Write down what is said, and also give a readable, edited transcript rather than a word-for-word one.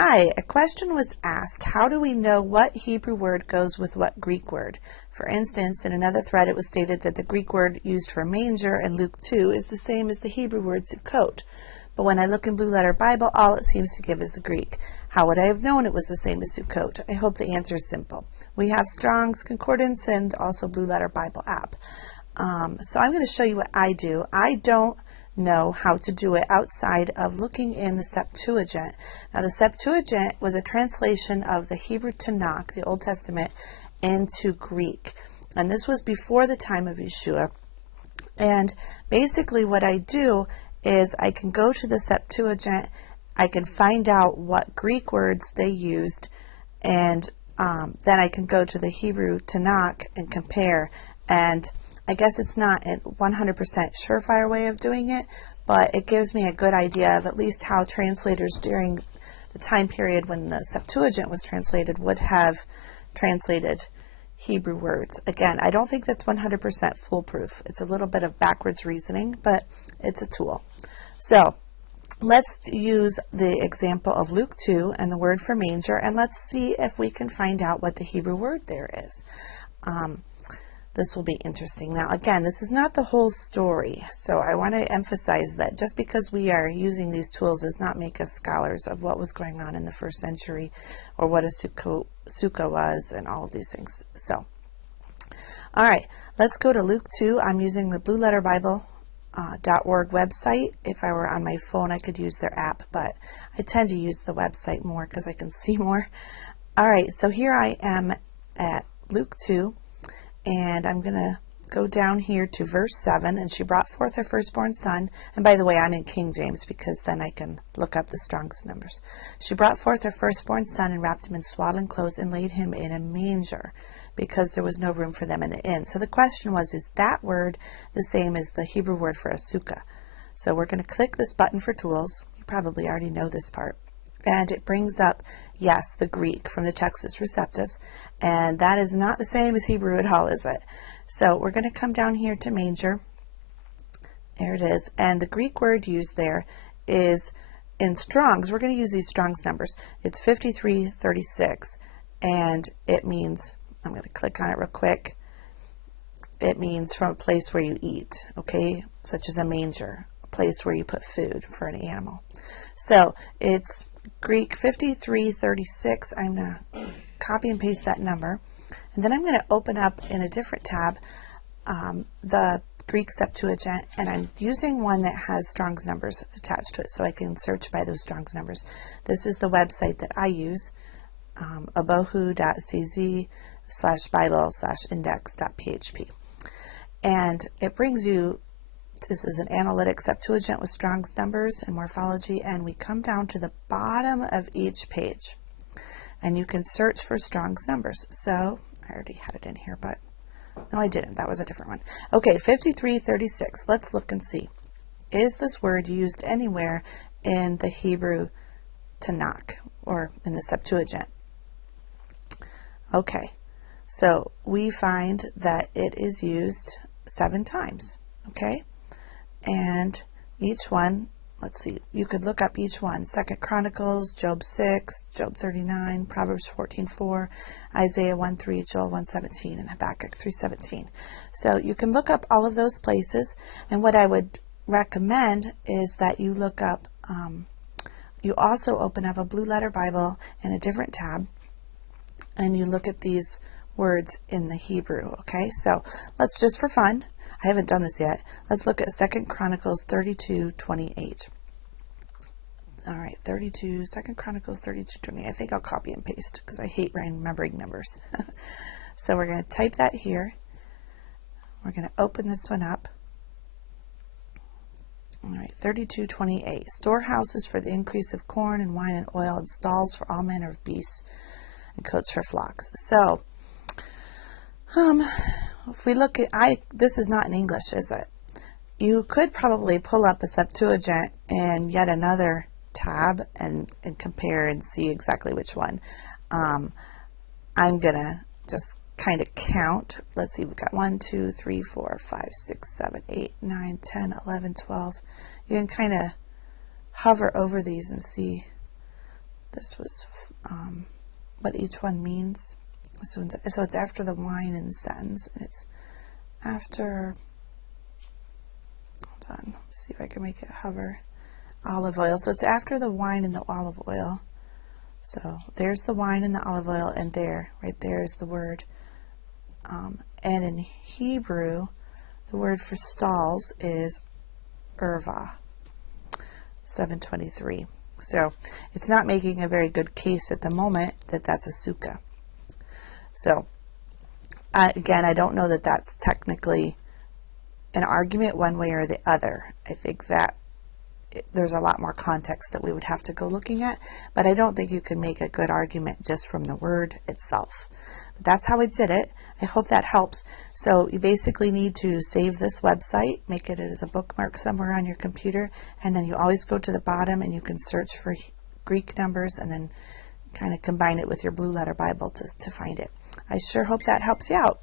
Hi, a question was asked, how do we know what Hebrew word goes with what Greek word? For instance, in another thread it was stated that the Greek word used for manger in Luke 2 is the same as the Hebrew word sukkot. But when I look in Blue Letter Bible, all it seems to give is the Greek. How would I have known it was the same as sukkot? I hope the answer is simple. We have Strong's Concordance and also Blue Letter Bible app. So I'm going to show you what I do. I don't know how to do it outside of looking in the Septuagint. Now the Septuagint was a translation of the Hebrew Tanakh, the Old Testament, into Greek. And this was before the time of Yeshua. And basically what I do is I can go to the Septuagint, I can find out what Greek words they used, and then I can go to the Hebrew Tanakh and compare. And I guess it's not a 100% surefire way of doing it, but it gives me a good idea of at least how translators during the time period when the Septuagint was translated would have translated Hebrew words. Again, I don't think that's 100% foolproof. It's a little bit of backwards reasoning, but it's a tool. So let's use the example of Luke 2 and the word for manger, and let's see if we can find out what the Hebrew word there is. This will be interesting. Now, again, this is not the whole story, so I want to emphasize that just because we are using these tools does not make us scholars of what was going on in the first century or what a sukkah was and all of these things. So, all right, let's go to Luke 2. I'm using the blueletterbible.org website. If I were on my phone, I could use their app, but I tend to use the website more because I can see more. All right, so here I am at Luke 2. And I'm going to go down here to verse 7, and she brought forth her firstborn son. And by the way, I'm in King James because then I can look up the Strong's numbers. She brought forth her firstborn son and wrapped him in swaddling clothes and laid him in a manger because there was no room for them in the inn. So the question was, is that word the same as the Hebrew word for a sukkah? So we're going to click this button for tools. You probably already know this part. And it brings up, yes, the Greek from the Textus Receptus, and that is not the same as Hebrew at all, is it? So we're going to come down here to manger. There it is, and the Greek word used there is in Strong's. We're going to use these Strong's numbers. It's 5336, and it means, I'm going to click on it real quick, it means from a place where you eat, okay, such as a manger, a place where you put food for an animal. So it's Greek 5336. I'm going to copy and paste that number, and then I'm going to open up in a different tab the Greek Septuagint, and I'm using one that has Strong's numbers attached to it so I can search by those Strong's numbers. This is the website that I use, abohu.cz/bible/index.php, and it brings you, this is an Analytic Septuagint with Strong's numbers and morphology, and we come down to the bottom of each page and you can search for Strong's numbers. So I already had it in here, but no, I didn't. That was a different one. Okay, 5336. Let's look and see. Is this word used anywhere in the Hebrew Tanakh or in the Septuagint? Okay, so we find that it is used 7 times. Okay, and each one, let's see, you could look up each one. 2nd Chronicles, Job 6, Job 39, Proverbs 14:4, Isaiah 1:3, Joel 1:17, and Habakkuk 3:17. So you can look up all of those places, and what I would recommend is that you look up, you also open up a Blue Letter Bible in a different tab, and you look at these words in the Hebrew. Okay, so let's just for fun, I haven't done this yet, let's look at 2nd Chronicles 32:28. All right, 2nd Chronicles 32:28. I think I'll copy and paste because I hate remembering numbers. So we're going to type that here. We're going to open this one up. All right, 32:28. Storehouses for the increase of corn and wine and oil, and stalls for all manner of beasts, and coats for flocks. So if we look at, this is not in English, is it? You could probably pull up a Septuagint in yet another tab and compare and see exactly which one. I'm going to just kind of count. Let's see, we've got 1, 2, 3, 4, 5, 6, 7, 8, 9, 10, 11, 12. You can kind of hover over these and see this was what each one means. So it's after the wine in the sentence, and it's after, hold on, let's see if I can make it hover, olive oil. So it's after the wine and the olive oil. So there's the wine and the olive oil, and there, right there is the word. And in Hebrew, the word for stalls is erva, 723. So it's not making a very good case at the moment that that's a sukkah. So again, I don't know that that's technically an argument one way or the other. I think that there's a lot more context that we would have to go looking at, but I don't think you can make a good argument just from the word itself. But that's how I did it. I hope that helps. So you basically need to save this website, make it as a bookmark somewhere on your computer, and then you always go to the bottom and you can search for Greek numbers and then kind of combine it with your Blue Letter Bible to find it. I sure hope that helps you out.